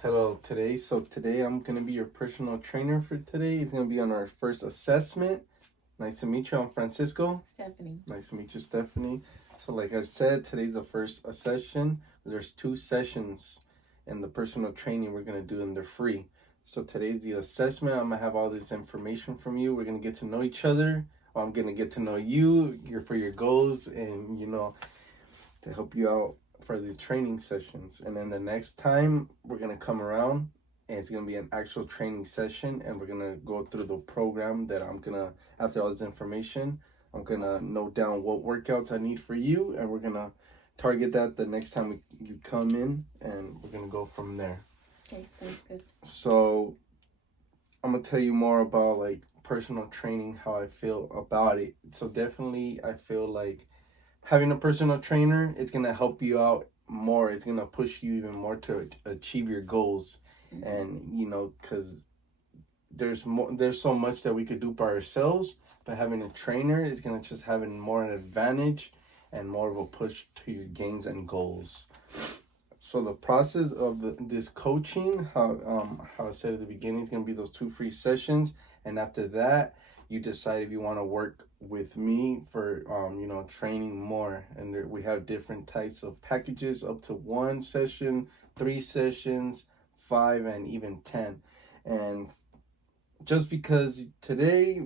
Hello, today I'm gonna be your personal trainer for today. It's gonna be on our first assessment. Nice to meet you. I'm Francisco. Stephanie. Nice to meet you, Stephanie. So, like I said, today's the first session. There's two sessions in the personal training we're gonna do, and they're free. So today's the assessment. I'm gonna have all this information from you. We're gonna get to know each other. I'm gonna get to know you, for your goals, and to help you out for the training sessions. And then the next time we're gonna come around and it's gonna be an actual training session, and we're gonna go through the program that I'm gonna, after all this information, I'm gonna note down what workouts I need for you, and we're gonna target that the next time you come in, and we're gonna go from there. Okay, sounds good. So I'm gonna tell you more about like personal training, how I feel about it. So definitely I feel like having a personal trainer, it's gonna help you out more. It's gonna push you even more to achieve your goals. Mm-hmm. And because there's so much that we could do by ourselves, but having a trainer is gonna just have more an advantage and more of a push to your gains and goals. So the process of this coaching, how I said at the beginning, is gonna be those two free sessions, and after that, you decide if you want to work with me for training more. And we have different types of packages, up to one session, 3 sessions, 5, and even 10. And just because today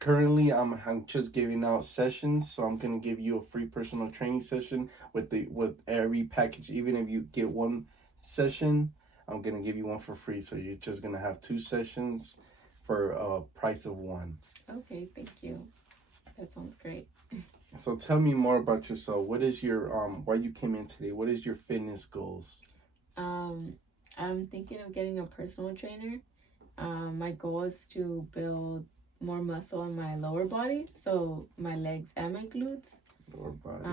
currently I'm just giving out sessions, so I'm gonna give you a free personal training session with every package. Even if you get one session, I'm gonna give you one for free, so you're just gonna have 2 sessions for a price of one. Okay, thank you. That sounds great. So tell me more about yourself. What is your why you came in today? What is your fitness goals? Um, I'm thinking of getting a personal trainer. My goal is to build more muscle in my lower body, so my legs and my glutes. Lower body.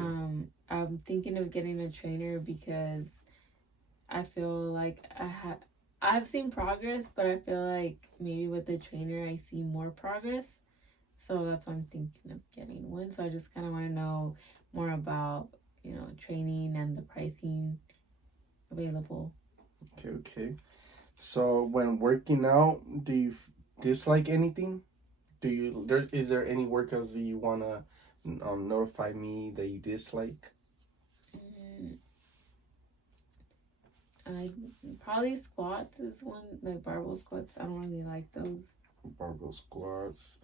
I'm thinking of getting a trainer because I feel like I've seen progress, but I feel like maybe with the trainer I see more progress. So that's why I'm thinking of getting one. So I just kind of want to know more about, training and the pricing available. Okay. So when working out, do you dislike anything? Is there any workouts that you wanna notify me that you dislike? Mm, I probably squats is one, like barbell squats. I don't really like those. Barbell squats.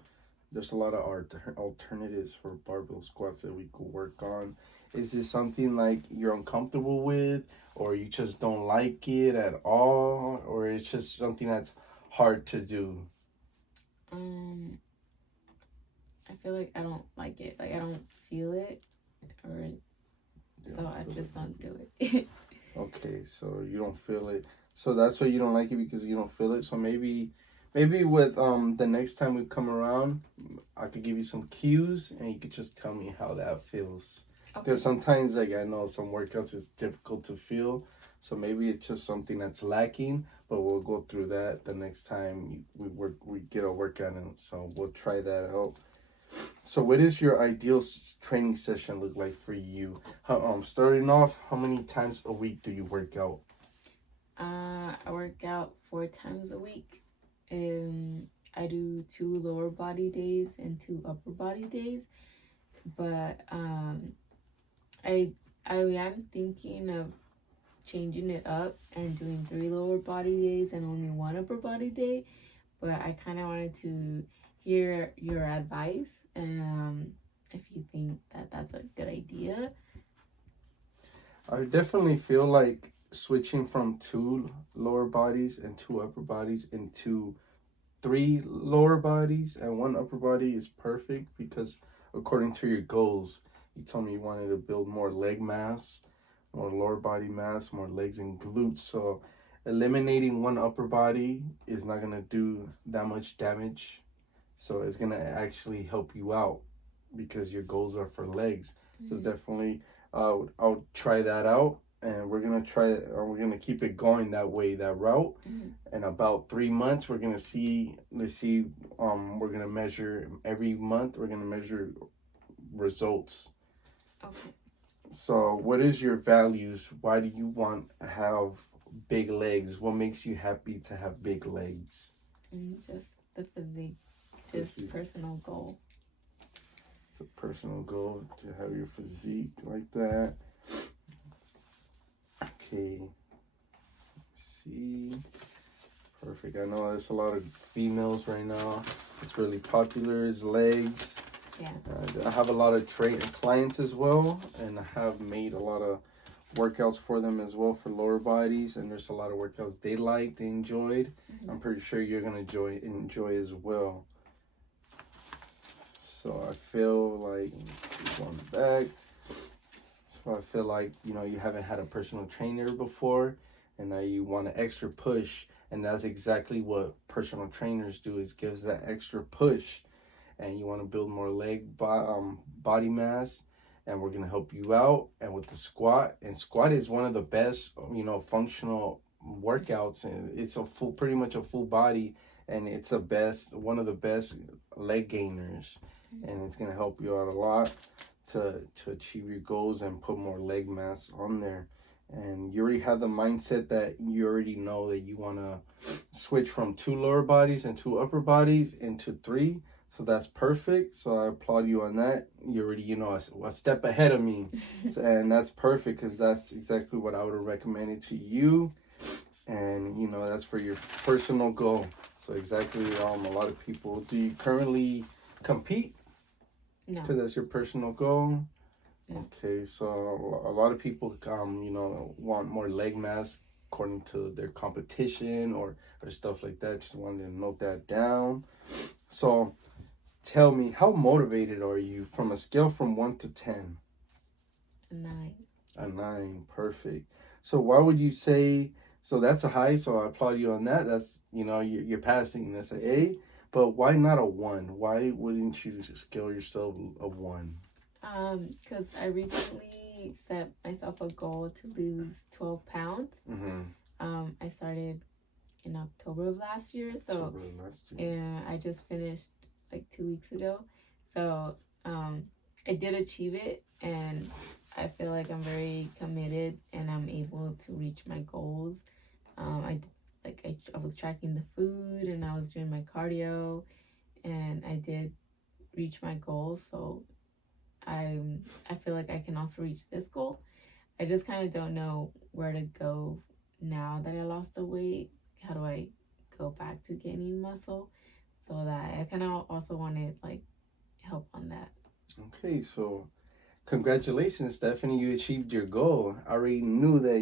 There's a lot of alternatives for barbell squats that we could work on. Is this something like you're uncomfortable with, or you just don't like it at all, or it's just something that's hard to do? Um, I feel like I don't like it. Like I don't feel it, or You so don't I feel just it. don't do it. Okay, so you don't feel it. So that's why you don't like it, because you don't feel it. So maybe with the next time we come around, I could give you some cues and you could just tell me how that feels. Okay. Because sometimes, like, I know some workouts is difficult to feel, so maybe it's just something that's lacking. But we'll go through that the next time we get a workout, and so we'll try that out. So, what is your ideal training session look like for you? Starting off, how many times a week do you work out? I work out 4 times a week. I do 2 lower body days and 2 upper body days. But I I am thinking of changing it up and doing 3 lower body days and only 1 upper body day. But I kind of wanted to hear your advice. If you think that that's a good idea. I definitely feel like switching from 2 lower bodies and 2 upper bodies into 3 lower bodies and 1 upper body is perfect, because according to your goals, you told me you wanted to build more leg mass, more lower body mass, more legs and glutes. So eliminating 1 upper body is not gonna do that much damage. So it's gonna actually help you out because your goals are for legs. So Mm-hmm. definitely, I'll try that out, and we're gonna keep it going that way, that route. Mm-hmm. In about 3 months, we're gonna see. Let's see. We're gonna measure every month. We're gonna measure results. Okay. So, what is your values? Why do you want to have big legs? What makes you happy to have big legs? Just the physique, just Physique. personal goal. It's a personal goal to have your physique like that. Okay. See. Perfect. I know there's a lot of females right now. It's really popular is legs. Yeah. I have a lot of clients as well, and I have made a lot of workouts for them as well for lower bodies, and there's a lot of workouts they liked, they enjoyed. Mm-hmm. I'm pretty sure you're gonna enjoy as well. So I feel like, let's see, going back. So I feel like, you know, you haven't had a personal trainer before, and now you want an extra push, and that's exactly what personal trainers do, is gives that extra push. And you want to build more body mass, and we're going to help you out. And with the squat, and squat is one of the best, you know, functional workouts, and it's pretty much a full body, and it's one of the best leg gainers, and it's going to help you out a lot to achieve your goals and put more leg mass on there. And you already have the mindset that you already know that you want to switch from 2 lower bodies and 2 upper bodies into 3. So that's perfect. So I applaud you on that. You already, you know, a step ahead of me. And that's perfect, because that's exactly what I would have recommended to you. And, you know, that's for your personal goal. So exactly, a lot of people. Do you currently compete? No. Because that's your personal goal? No. Okay, so a lot of people, you know, want more leg mass according to their competition or stuff like that. Just wanted to note that down. So, tell me, how motivated are you from a scale from 1 to 10? A 9. A 9, perfect. So why would you say, so that's a high, so I applaud you on that. That's, you know, you're passing, that's an A. But why not a 1? Why wouldn't you scale yourself a 1? Because I recently set myself a goal to lose 12 pounds. Mm-hmm. I started in October of last year, so and I just finished like 2 weeks ago. So I did achieve it, and I feel like I'm very committed, and I'm able to reach my goals. I was tracking the food, and I was doing my cardio, and I did reach my goal. So I feel like I can also reach this goal. I just kind of don't know where to go now that I lost the weight. How do I go back to gaining muscle? So that I kind of also wanted like help on that. Okay, so congratulations, Stephanie. You achieved your goal. I already knew that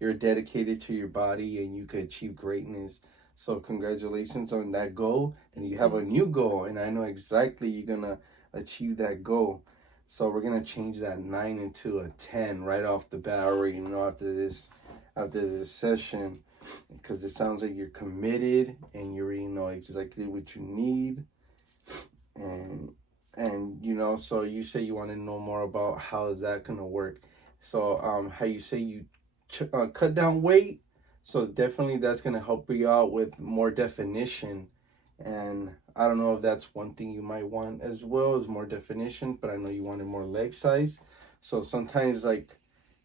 you're dedicated to your body and you could achieve greatness. So congratulations on that goal. And you have a new goal, and I know exactly you're gonna achieve that goal. So we're gonna change that 9 into a 10 right off the bat. I already know after this session, because it sounds like you're committed and you already know exactly what you need. And you know, so you say you want to know more about how is that gonna work. So how you say you cut down weight, so definitely that's gonna help you out with more definition. And I don't know if that's one thing you might want as well, as more definition, but I know you wanted more leg size. So sometimes like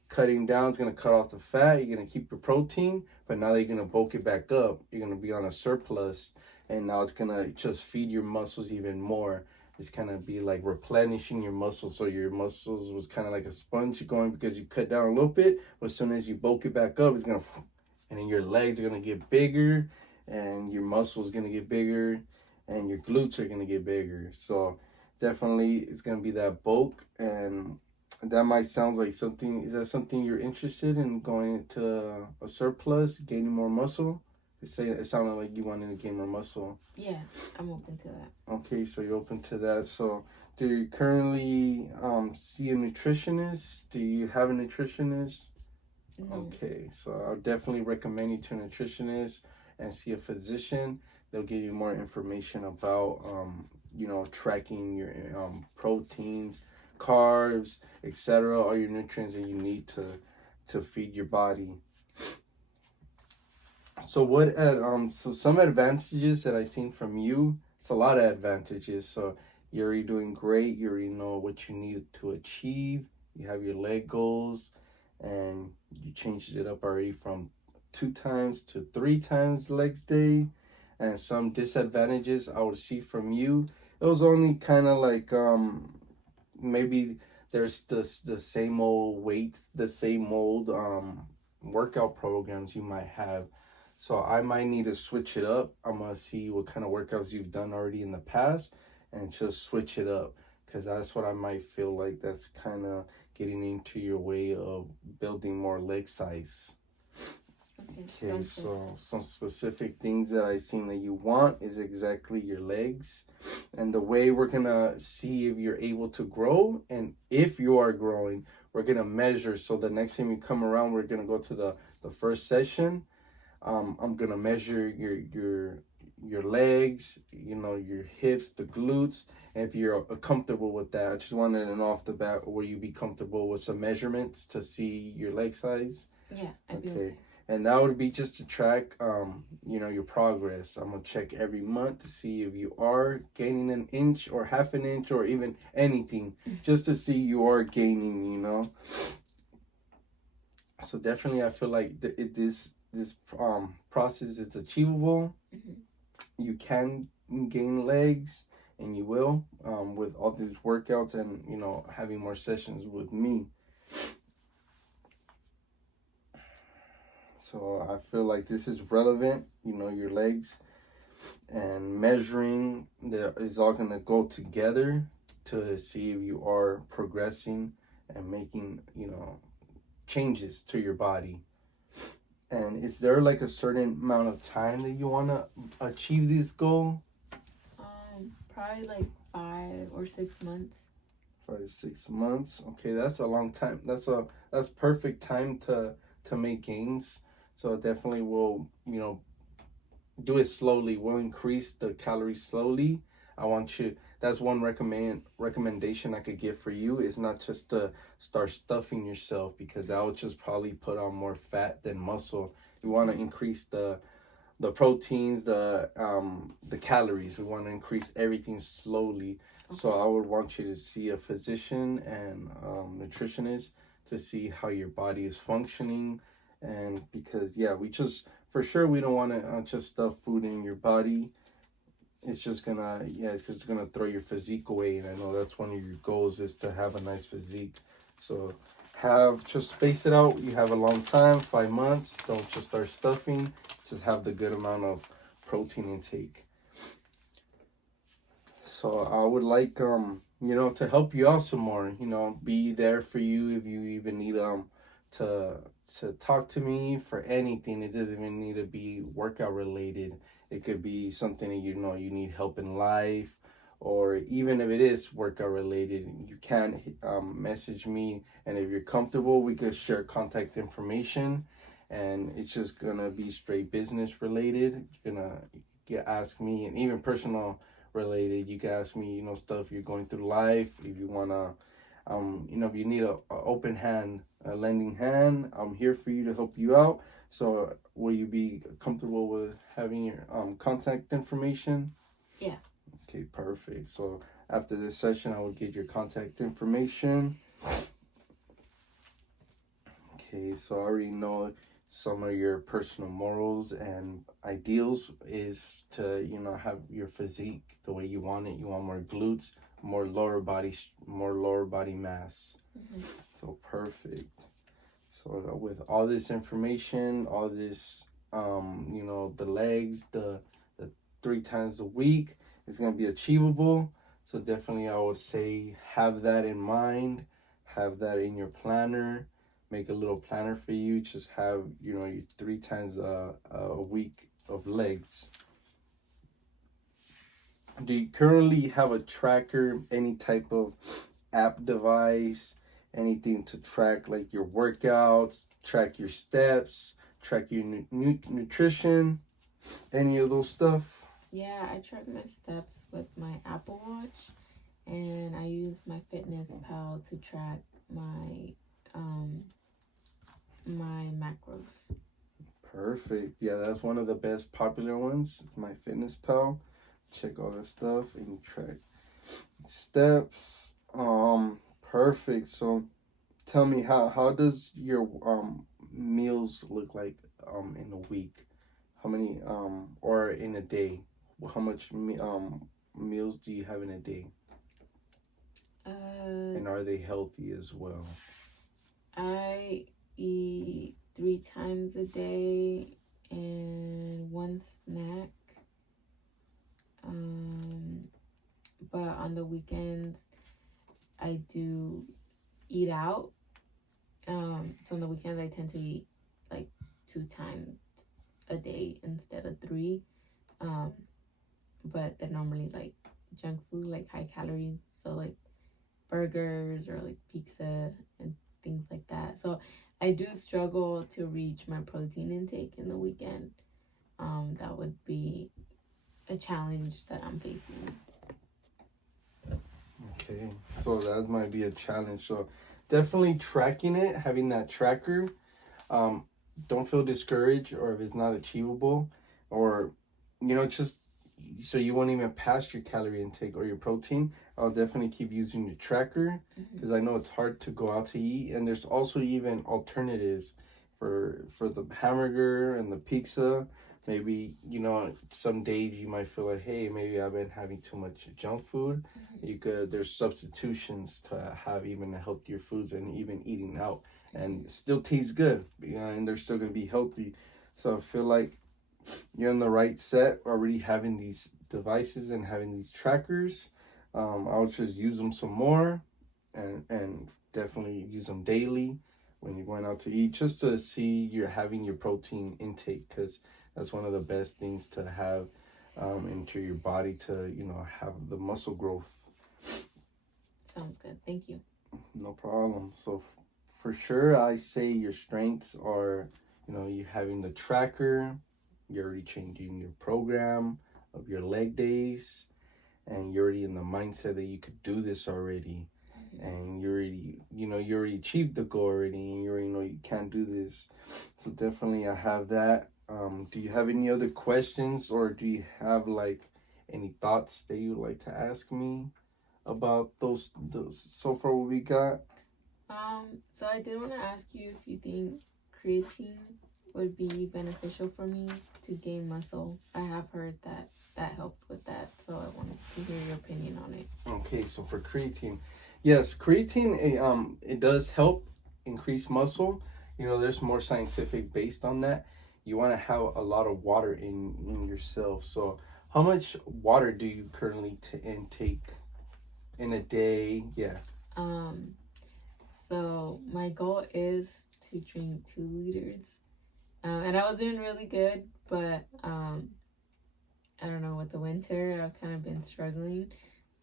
cutting down is gonna cut off the fat, you're gonna keep your protein, but now you're gonna bulk it back up, you're gonna be on a surplus, and now it's gonna just feed your muscles even more. It's kind of be like replenishing your muscles. So your muscles was kind of like a sponge going, because you cut down a little bit, but as soon as you bulk it back up, it's gonna, and then your legs are gonna get bigger, and your muscles gonna get bigger, and your glutes are gonna get bigger. So definitely it's gonna be that bulk. And that might sound like something. Is that something you're interested in, going into a surplus, gaining more muscle? It sounded like you wanted to gain more muscle. Yeah, I'm open to that. Okay, so you're open to that. So do you currently see a nutritionist? Do you have a nutritionist? No. Okay, so I'll definitely recommend you to a nutritionist and see a physician. They'll give you more information about tracking your proteins, carbs, etc., all your nutrients that you need to feed your body. So so some advantages that I seen from you, it's a lot of advantages. So you're already doing great. You already know what you need to achieve. You have your leg goals, and you changed it up already from 2 times to 3 times legs day. And some disadvantages I would see from you, it was only kind of like maybe there's the same old weights, the same old workout programs you might have. So I might need to switch it up. I'm gonna see what kind of workouts you've done already in the past and just switch it up, because that's what I might feel like that's kind of getting into your way of building more leg size. Okay, Okay, sounds good. so some specific things that I seen that you want is exactly your legs. And the way we're gonna see if you're able to grow and if you are growing, we're gonna measure. So the next time you come around, we're gonna go to the first session. I'm gonna measure your legs, your hips, the glutes, and if you're comfortable with that. I just wanted to know off the bat, will you be comfortable with some measurements to see your leg size? Yeah, I'd be Okay. okay. And that would be just to track, your progress. I'm gonna check every month to see if you are gaining an inch or half an inch or even anything, just to see you are gaining. So definitely, I feel like this process is achievable. Mhm. You can gain legs, and you will, with all these workouts and having more sessions with me. So I feel like this is relevant. Your legs and measuring that is all gonna go together to see if you are progressing and making changes to your body. And is there like a certain amount of time that you want to achieve this goal? Probably like 5 or 6 months. 5 to 6 months. Okay, that's a long time. That's perfect time to make gains. So definitely will do it slowly. We'll increase the calories slowly. I want you. That's one recommendation I could give for you is not just to start stuffing yourself, because that would just probably put on more fat than muscle. You want to increase the proteins, the calories. We want to increase everything slowly. Okay. So I would want you to see a physician and nutritionist to see how your body is functioning, and because we just for sure we don't want to just stuff food in your body. It's just gonna throw your physique away, and I know that's one of your goals is to have a nice physique. So just space it out. You have a long time, 5 months. Don't just start stuffing. Just have the good amount of protein intake. So I would like to help you out some more. Be there for you if you even need to talk to me for anything. It doesn't even need to be workout related. It could be something that you need help in life, or even if it is workout related, you can message me, and if you're comfortable, we could share contact information, and it's just gonna be straight business related. You're gonna ask me, and even personal related. You can ask me, stuff you're going through life. If you wanna, if you need a open hand, a lending hand, I'm here for you to help you out. So, will you be comfortable with having your contact information? Yeah. Okay, perfect. So after this session, I will get your contact information. Okay, so I already know some of your personal morals and ideals is to have your physique the way you want it. You want more glutes, more lower body mass. Mm-hmm. So perfect. So with all this information, all this the legs, the 3 times a week, it's gonna be achievable. So definitely I would say have that in mind, have that in your planner. Make a little planner for you. Just have your 3 times a week of legs. Do you currently have a tracker, any type of app device, anything to track like your workouts, track your steps, track your nutrition, any of those stuff? Yeah, I track my steps with my Apple Watch, and I use my Fitness Pal to track my macros. Perfect. Yeah, that's one of the best popular ones. My Fitness Pal. Check all that stuff and track steps. Perfect. So tell me how does your meals look like in a week? How many or in a day? How much meals do you have in a day? Uh, And are they healthy as well? I eat 3 times a day and one snack. Um, but on the weekends, I do eat out. So on the weekends, I tend to eat like 2 times a day instead of three. Um, but they're normally like junk food, like high calories. So like burgers or like pizza and things like that. So I do struggle to reach my protein intake in the weekend. That would be a challenge that I'm facing. Okay, so that might be a challenge. So definitely tracking it, having that tracker. Um, don't feel discouraged or if it's not achievable, or just so you won't even pass your calorie intake or your protein. I'll definitely keep using your tracker because I know it's hard to go out to eat, and there's also even alternatives for the hamburger and the pizza. Maybe some days you might feel like, hey, maybe I've been having too much junk food. You could there's substitutions to have even healthier foods and even eating out and still tastes good, and they're still gonna be healthy. So I feel like you're in the right set already having these devices and having these trackers. I'll just use them some more, and definitely use them daily when you're going out to eat, just to see you're having your protein intake, because that's one of the best things to have into your body to have the muscle growth. Sounds good. Thank you. No problem. So for sure, I say your strengths are, you having the tracker, you're already changing your program of your leg days, and you're already in the mindset that you could do this already, and you already achieved the goal already, and you already know you can't do this. So definitely, I have that. Do you have any other questions, or do you have like any thoughts that you would like to ask me about those so far what we got? So I did want to ask you if you think creatine would be beneficial for me to gain muscle. I have heard that that helps with that, so I wanted to hear your opinion on it. Okay, so for creatine, yes, creatine it does help increase muscle. There's more scientific based on that. You want to have a lot of water in yourself. So, how much water do you currently intake in a day? Yeah. Um, so my goal is to drink 2 liters. And I was doing really good, but I don't know, with the winter, I've kind of been struggling.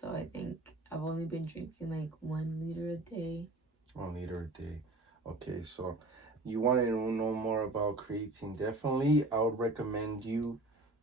So I think I've only been drinking like 1 liter a day. 1 liter a day. Okay, so you want to know more about creatine? Definitely, I would recommend you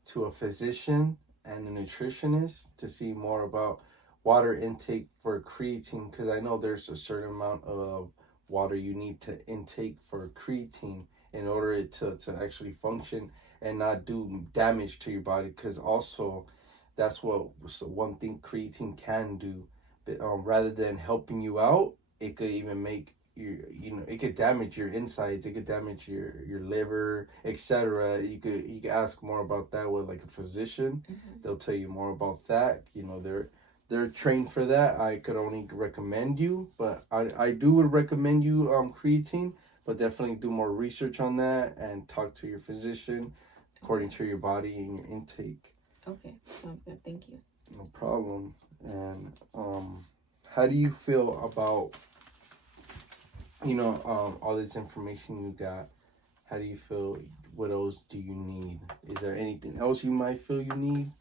to a physician and a nutritionist to see more about water intake for creatine, because I know there's a certain amount of water you need to intake for creatine in order to actually function and not do damage to your body, because also that's what one thing creatine can do. But, rather than helping you out, it could even make it could damage your insides, it could damage your liver, etc. You could ask more about that with like a physician. They'll tell you more about that. They're trained for that. I could only recommend you, but I do would recommend you creatine, but definitely do more research on that and talk to your physician according to your body and your intake. Okay, sounds good. Thank you. No problem. And how do you feel about all this information you got? How do you feel? What else do you need? Is there anything else you might feel you need?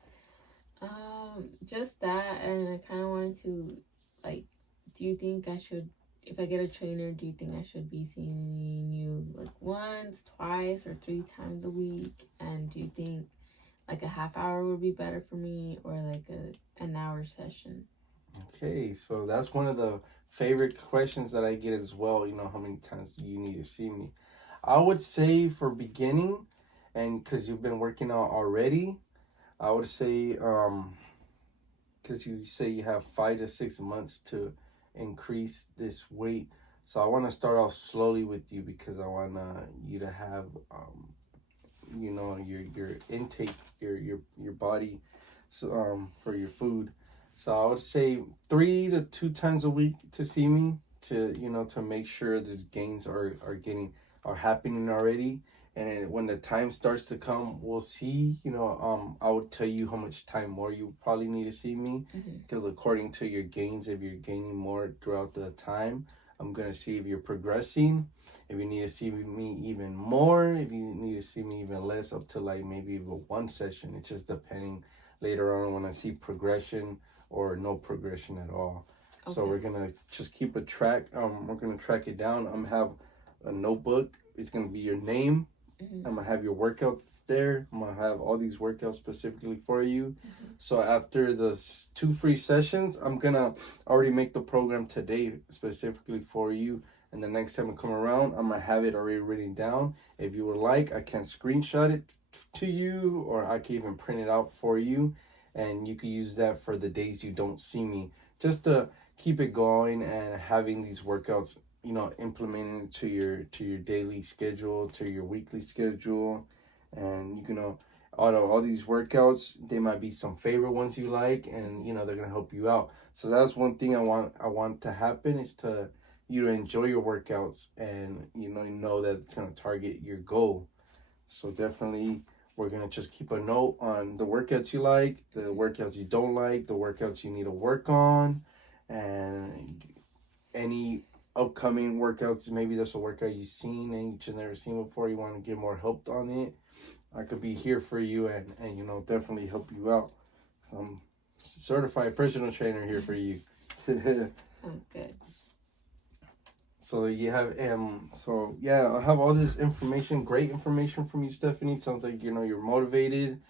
Just that, and I kind of wanted to, like, do you think I should, if I get a trainer, do you think I should be seeing you like once, twice, or 3 times a week? And do you think like a half hour would be better for me, or like an hour session? Okay, so that's one of the favorite questions that I get as well. How many times do you need to see me? I would say for beginning, and because you've been working out already, I would say because you say you have 5 to 6 months to increase this weight. So I want to start off slowly with you because I want you to have, your intake, your body, so for your food. So I would say 3 to 2 times a week to see me, to make sure these gains are happening already. And then when the time starts to come, we'll see. I would tell you how much time more you probably need to see me, because according to your gains, if you're gaining more throughout the time, I'm gonna see if you're progressing. If you need to see me even more, if you need to see me even less, up to like maybe even one session. It's just depending later on when I see progression or no progression at all. Okay. So we're gonna just keep a track. We're gonna track it down. I'm gonna have a notebook. It's gonna be your name. I'm gonna have your workouts there. I'm gonna have all these workouts specifically for you. So after the 2 free sessions, I'm gonna already make the program today specifically for you. And the next time I come around, I'm gonna have it already written down. If you would like, I can screenshot it to you, or I can even print it out for you, and you can use that for the days you don't see me, just to keep it going and having these workouts, implemented to your daily schedule, to your weekly schedule. And all these workouts, they might be some favorite ones you like, and they're gonna help you out. So that's one thing I want to happen, is to you to enjoy your workouts, and know that it's gonna target your goal. So definitely, we're gonna just keep a note on the workouts you like, the workouts you don't like, the workouts you need to work on, and any upcoming workouts. Maybe there's a workout you've seen and you just never seen before, you want to get more help on it. I could be here for you, and definitely help you out. I'm certified personal trainer here for you. Sounds good. So you have I have all this information, great information from you, Stephanie. Sounds like you're motivated.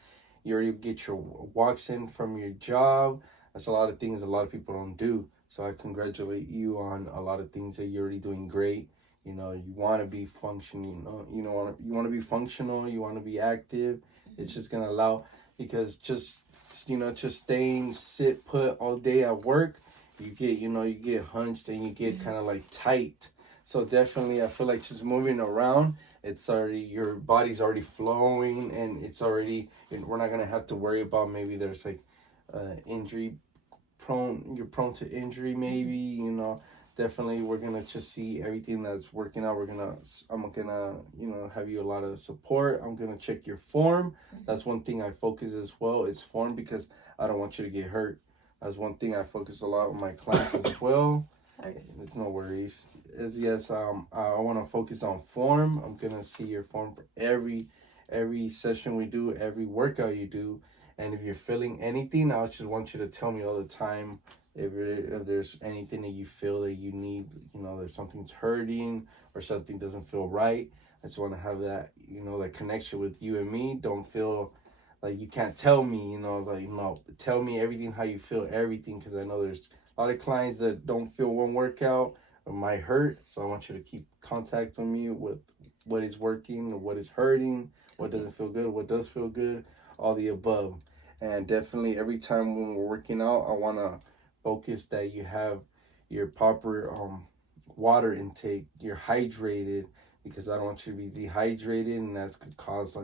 You already get your walks in from your job. That's a lot of things a lot of people don't do. So I congratulate you on a lot of things that you're already doing great. You want to be functioning. You want to be functional. You want to be active. It's just gonna allow, because just staying sit put all day at work, you get hunched and you get kind of like tight. So definitely, I feel like just moving around, it's already, your body's already flowing, and it's already, we're not gonna have to worry about maybe there's like injury prone, you're prone to injury maybe. Definitely we're gonna just see everything that's working out. I'm gonna have you a lot of support. I'm gonna check your form. That's one thing I focus as well, is form, because I don't want you to get hurt. That's one thing I focus a lot with my clients as well. Sorry. It's no worries. I want to focus on form. I'm gonna see your form for every session we do, every workout you do. And if you're feeling anything, I just want you to tell me all the time. If there's anything that you feel that you need, that something's hurting or something doesn't feel right, I just want to have that, that connection with you and me. Don't feel like you can't tell me, tell me everything, how you feel, everything, because I know there's a lot of clients that don't feel one workout or might hurt. So I want you to keep contact with me with what is working or what is hurting, what doesn't feel good, what does feel good, all the above. And definitely every time when we're working out, I want to focus that you have your proper water intake, you're hydrated, because I don't want you to be dehydrated, and that could cause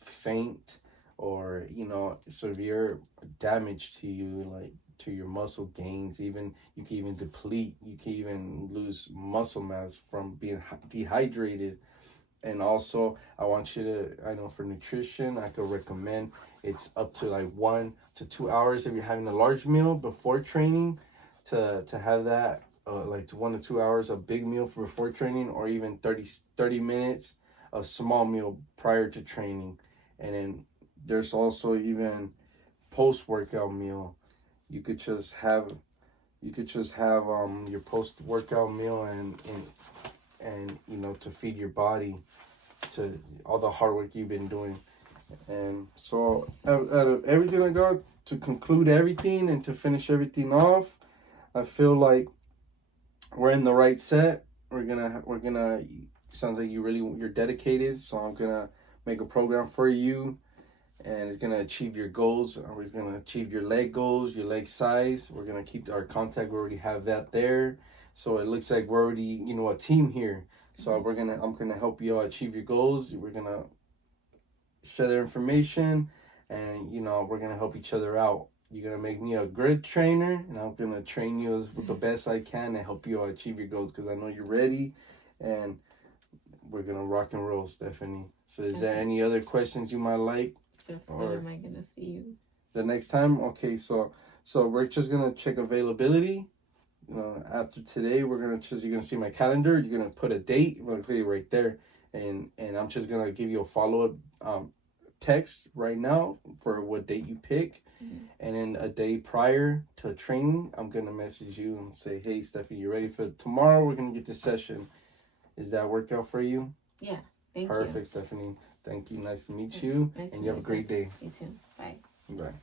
faint or severe damage to you, like to your muscle gains. Even you can even deplete, you can even lose muscle mass from being dehydrated. And also, I want you to, I know for nutrition, I could recommend it's up to like 1 to 2 hours if you're having a large meal before training, to have that like 1 to 2 hours a big meal for before training, or even 30 minutes a small meal prior to training. And then there's also even post workout meal. You could just have your post workout meal, and to feed your body to all the hard work you've been doing. And so out of everything I got, to conclude everything and to finish everything off, I feel like we're in the right set. We're gonna sounds like you're dedicated. So I'm gonna make a program for you, and it's gonna achieve your goals. We're gonna achieve your leg goals, your leg size. We're gonna keep our contact. We already have that there. So it looks like we're already, a team here. So I'm gonna help you all achieve your goals. We're gonna share their information, and we're gonna help each other out. You're gonna make me a good trainer, and I'm gonna train you as the best I can and help you all achieve your goals because I know you're ready, and we're gonna rock and roll, Stephanie. So, is there any other questions you might like? Just when am I gonna see you? The next time? Okay, so we're just gonna check availability. After today, you're gonna see my calendar. You're gonna put a date. We're gonna put it right there, and I'm just gonna give you a follow up text right now for what date you pick, and then a day prior to training, I'm gonna message you and say, "Hey, Stephanie, you ready for tomorrow? We're gonna get this session. Is that work out for you?" Yeah. Thank you. Perfect, Stephanie. Thank you. Nice to meet you, and you have a great day. You too. Bye. Bye.